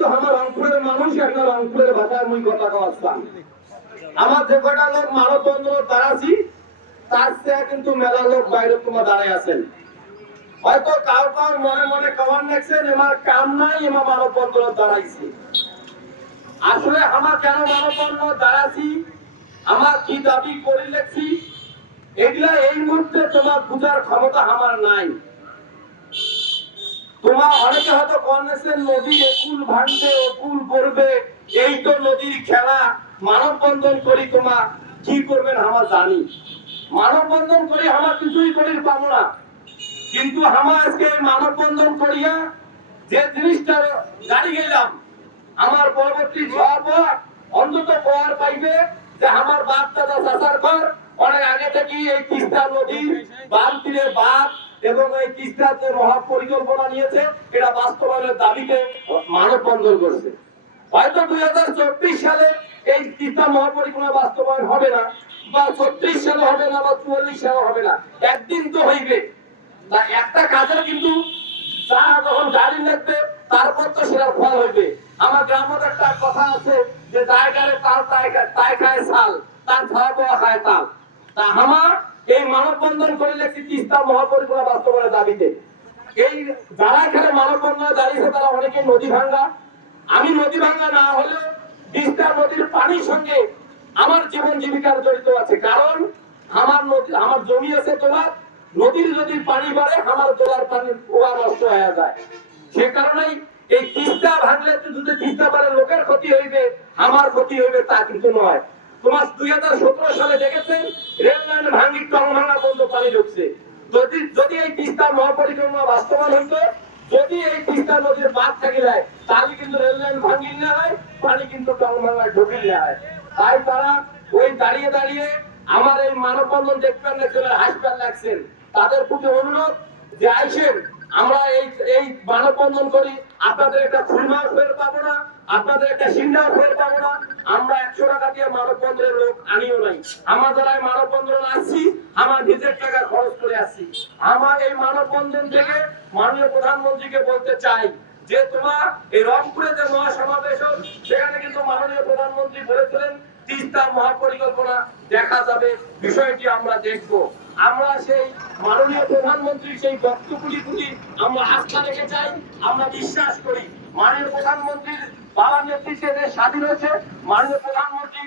যেহেতু আমার রংপুরের মানুষ একটা রংপুরের ভাষায় মুই কথা কওয়াচ্ছাম আমার যে কটা লোক মানববন্ধন দাঁড়াছি তার চেয়ে কিন্তু মেলা লোক বাইরে তোমার দাঁড়ায় আছেন হয়তো কাউ কাউ মনে মনে কমান রাখছেন আমার কাম নাই এমা মানববন্ধন দাঁড়াইছি আসলে আমার কেন মানববন্ধন দাঁড়াছি আমার কি দাবি করে লেখছি এগুলা এই মুহূর্তে তোমার বুঝার ক্ষমতা আমার নাই তোমার অনেকে হয়তো কননেছেন নদী একুল ভাঙবে অকুল করবে এই তো নদীর খেলা মানববন্ধন করি তোমার কি করবেন আমার জানি মানববন্ধন করি আমার কিছুই করি পাবো না কিন্তু আমার আজকে মানববন্ধন করিয়া যে জিনিসটা গাড়ি গেলাম আমার পরবর্তী জবাব অন্তত পাওয়ার পাইবে যে আমার বাপ দাদা চাচার ঘর অনেক আগে থেকে এই তিস্তা নদীর বাঁধ তীরের বাঁধ এবং এই তিস্তার যে মহাপরিকল্পনা নিয়েছে এটা বাস্তবায়নের দাবিতে মানববন্ধন করছে হয়তো 2024 সালে এই তিস্তা মহাপরিকল্পনা বাস্তবায়ন হবে না বা 36 সালে হবে না বা 44 সালে হবে না একদিন তো হইবে তা একটা কাজের কিন্তু যারা যখন গাড়ি লাগবে তারপর তো সেটা ফল হইবে আমার গ্রামের একটা কথা আছে যে জায়গায় তাল তাই খায় সাল তার খাওয়া খায় তাল তা আমার এই মানববন্ধন করে লেখছি তিস্তা মহাপরিকল্পনা বাস্তবায়নের দাবিতে এই যারা এখানে মানববন্ধনে দাঁড়িয়েছে তারা অনেকে নদী ভাঙ্গা আমি নদী ভাঙ্গা না হলে তিস্তা নদীর পানির সঙ্গে আমার জীবন জীবিকার জড়িত আছে কারণ আমার নদী আমার জমি আছে তোমার নদীর যদি পানি বাড়ে আমার তোলার পানি ওয়া নষ্ট হয়ে যায় সে কারণেই এই তিস্তা ভাঙলে যদি তিস্তা পারে লোকের ক্ষতি হইবে আমার ক্ষতি হইবে তা কিন্তু নয় তোমার 2017 সালে দেখেছেন রেল লাইন ভাঙি টং ভাঙা বন্ধ পানি ঢুকছে যদি এই তিস্তা মহাপরিকল্পনা বাস্তবায়ন হইতো যদি এই তিস্তা নদীর বাঁধ থাকি যায় তাহলে কিন্তু রেল লাইন ভাঙিল না হয় পানি কিন্তু টং ভাঙায় ঢুকিল না হয় তাই তারা ওই দাঁড়িয়ে দাঁড়িয়ে আমার এই মানববন্ধন দেখবেন হাসপাতাল লাগছেন তাদের প্রতি অনুরোধ যে আইসেন আমরা এই মানববন্ধন করি আপনাদের একটা খুলনাও ফের পাবো না আপনাদের একটা সিন্ধাও ফের পাবো না আমরা 100 টাকা দিয়ে মানববন্ধনের লোক আনিও নাই আমরা যারা মানববন্ধন আসছি আমার নিজের টাকা খরচ করে আসছি আমার এই মানববন্ধন থেকে মাননীয় প্রধানমন্ত্রীকে বলতে চাই যে তোমার এই রংপুরে যে মহাসমাবেশ সেখানে কিন্তু মাননীয় প্রধানমন্ত্রী বলেছিলেন তিস্তা মহাপরিকল্পনা দেখা যাবে বিষয়টি আমরা দেখব আমরা সেই মাননীয় প্রধানমন্ত্রীর সেই বক্তব্যগুলি আমরা আস্থা রেখে চাই আমরা বিশ্বাস করি মাননীয় প্রধানমন্ত্রীর বাবার নেতৃত্বে দেশ স্বাধীন হয়েছে মাননীয় প্রধানমন্ত্রী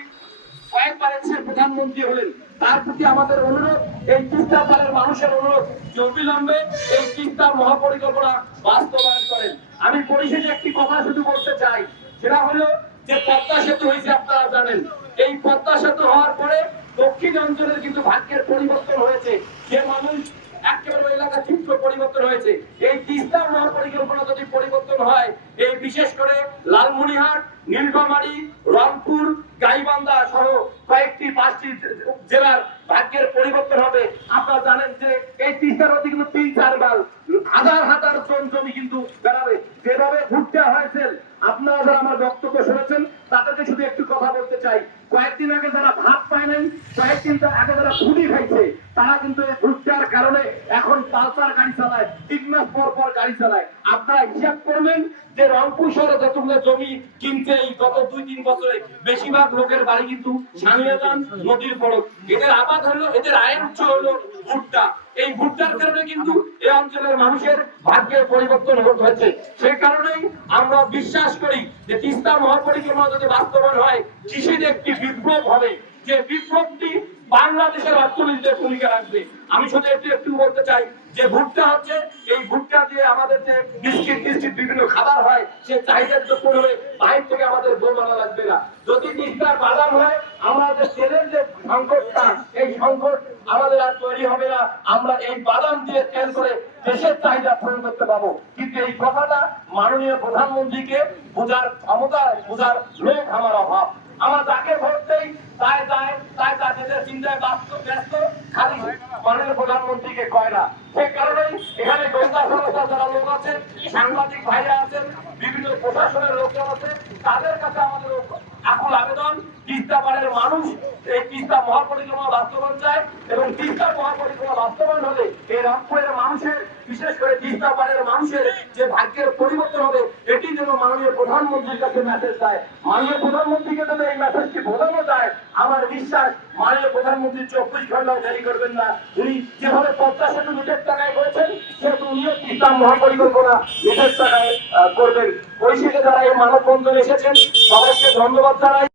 কয়েকবার এসে প্রধানমন্ত্রী হলেন তার প্রতি আমাদের অনুরোধ এই তিস্তা পারের মানুষের অনুরোধ যে অবিলম্বে এই তিস্তা মহাপরিকল্পনা বাস্তবায়ন করেন আমি পরিশেষে একটি কথা শুধু বলতে চাই সেটা হলো যে পদ্মা সেতু হয়েছে আপনারা জানেন এই পদ্মা সেতু হওয়ার পরে দক্ষিণ অঞ্চলের কিন্তু ভাগ্যের পরিবর্তন হয়েছে যে মানুষ একেবারে এলাকা চিত্র পরিবর্তন হয়েছে এই তিস্তা মহাপরিকল্পনা যদি পরিবর্তন হয় এই বিশেষ করে লালমনিরহাট নীলফামারী রংপুর গাইবান্ধা সহ কয়েকটি 5টি জেলার ভাগ্যের পরিবর্তন হবে আপনারা জানেন যে এই তিস্তা নদী কিন্তু 3-4 বার হাজার হাজার জন জমি কিন্তু বেড়াবে যেভাবে ঘুরতে হয়েছে আপনারা যারা আমার বক্তব্য শুনেছেন তাদেরকে শুধু একটু কথা বলতে চাই কয়েকদিন আগে যারা ভাত পায় নাই কয়েকদিন আগে যারা পুলি খাইছে তারা কিন্তু এই ভুট্টার কারণে এখন পালসার গাড়ি চালায় 3 মাস পর পর গাড়ি চালায় আপনারা হিসাব করবেন যে রংপুর শহরে যতগুলো জমি কিনছে এই গত 2-3 বছরে বেশিরভাগ লোকের বাড়ি কিন্তু স্বামীরাজান নদীর পড়ক এদের আবাদ হলো এদের আয়ের উৎস হলো ভুট্টা এই ভুট্টার কারণে কিন্তু এই অঞ্চলের মানুষের ভাগ্যের পরিবর্তন হয়েছে সেই কারণেই আমরা বিশ্বাস করি যে তিস্তা মহাপরিকল্পনা যদি বাস্তবায়ন হয় কৃষিতে একটি বিপ্লব হবে যে বিপ্লবটি বাংলাদেশের অর্থনীতিতে ভূমিকা রাখবে আমি শুধু একটু বলতে চাই যে ভুট্টা হচ্ছে এই ভুট্টা দিয়ে আমাদের যে বিস্কিট বিভিন্ন খাবার হয় সে চাহিদার যোগ্য হলে বাইরে থেকে আমাদের বই মানা লাগবে না যদি তিস্তার বাদাম হয় আমাদের তেলের যে সংকটটা এই সংকট আমাদের আর তৈরি হবে না আমরা এই বাদাম দিয়ে তেল করে দেশের চাহিদা পূরণ করতে পারবো কিন্তু এই কথাটা মাননীয় প্রধানমন্ত্রীকে বোঝার ক্ষমতা বোঝার লোক আমার অভাব আমরা যাকে ভোট দেই তাই তাদের চিন্তায় ব্যস্ত খালি মাননীয় প্রধানমন্ত্রীকে কয় না সে কারণেই এখানে গোয়েন্দা সংস্থার যারা লোক আছেন সাংবাদিক ভাইরা আছেন বিভিন্ন প্রশাসনের লোকজন আছে তাদের কাছে আমাদের আকুল আবেদন তিস্তা পাড়ের মানুষ এই তিস্তা মহাপরিকল্পনা বাস্তবায়ন চায় এবং তিস্তা মহাপরিকল্পনা বাস্তবায়ন হলে এই রংপুরের মানুষের বিশেষ করে তিস্তা পাড়ের মানুষের যে ভাগ্যের পরিবর্তন হবে, এটি যেন মাননীয় প্রধানমন্ত্রীর কাছে মেসেজ যায়। মাননীয় প্রধানমন্ত্রীকে যদি এই মেসেজটি বোঝানো যায়, আমার বিশ্বাস মাননীয় প্রধানমন্ত্রী 24 ঘন্টাও দেরি করবেন না। উনি যেভাবে পদ্মা সেতু নিজের টাকায় করেছেন, সেহেতু উনিও তিস্তা মহাপরিকল্পনা নিজের টাকায় করবেন। বৈশাখে যারা এই মানববন্ধন এসেছেন, সবাইকে ধন্যবাদ জানাই।